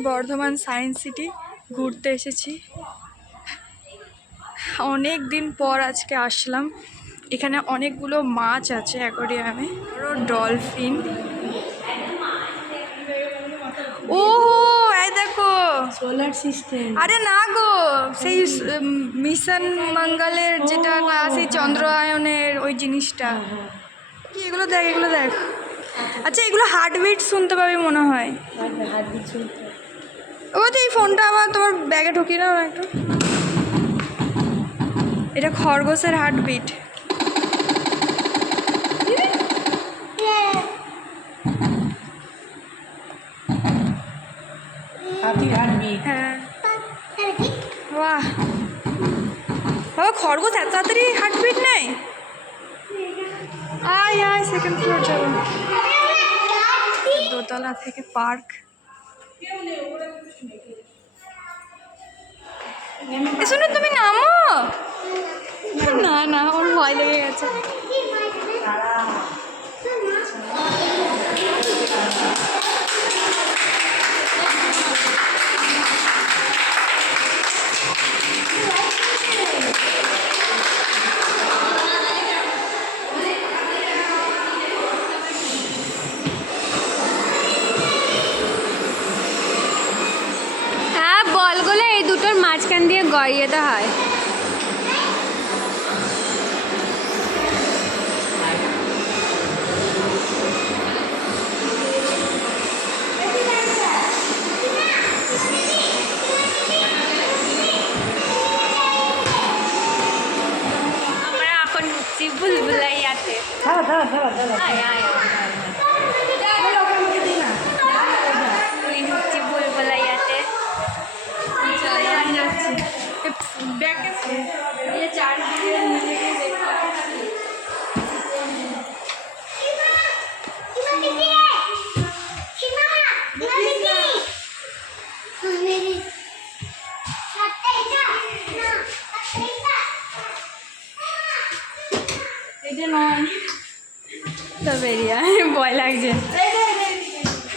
Bardhaman science city ঘুরতে এসেছি। অনেক দিন পর আজকে আসলাম। এখানে অনেকগুলো মাছ আছে অ্যাকোয়ারিয়ামে, ডলফিন। ও এই দেখো সোলার সিস্টেম। আরে না গো, সেই মিশন মঙ্গলের যেটা না, সেই চন্দ্রায়নের ওই জিনিসটা। কি এগুলো দেখ, এগুলো দেখ। আচ্ছা এগুলো হার্টবিট শুনতে পাবি মনে হয়। হার্টবিট শুনতে। ও তো এই ফোনটা আবার তোমার ব্যাগে ঢুকিয়ে নাও একটু। এটা খরগোশের হার্টবিট। হাতির হার্টবিট। হ্যাঁ বাহ, বাবা খরগোশ এত তাড়াতাড়ি হার্টবিট নেই। আয় আয় সেকেন্ড ফ্লোর যাবো। দোতলা থেকে পার্ক। শোনো তুমি নামো। না না আমার ভয় লেগে গেছে। হ্যাঁ বলগুলো এই দুটোর মাঝখান দিয়ে গড়িয়েতে হয়। আমরা এখন উঠছি বুলবুলাইয়াতে। আয় আয় উঠছি বুলবুলাইয়াতে। এটা নয় তো বেরিয়ে আয়, ভয় লাগছে।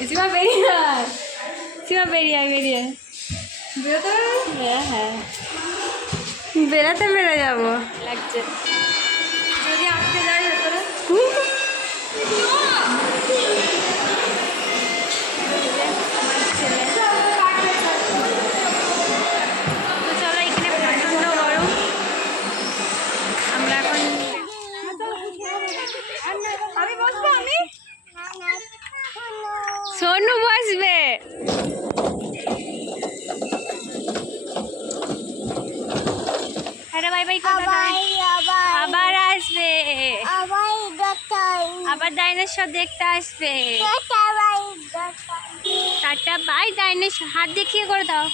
সীমা বেরিয়ে আয়, সীমা বেরিয়ে আয়, বেরিয়ে আয়। হ্যাঁ হ্যাঁ বেড়াতে বেড়ে যাবো লাগছে। যদি আটকে যায় ভেতরে। তো চলো, এখানে প্রচণ্ড গরম। আমরা এখন আমি বসবো। আমি সোনু বসবে। হ্যাঁ বাই বাই, আবার আসবে, আবার ডাইনোসর দেখতে আসবে। টাটা বাই ডাইনোসর, হাত দেখিয়ে করে দাও।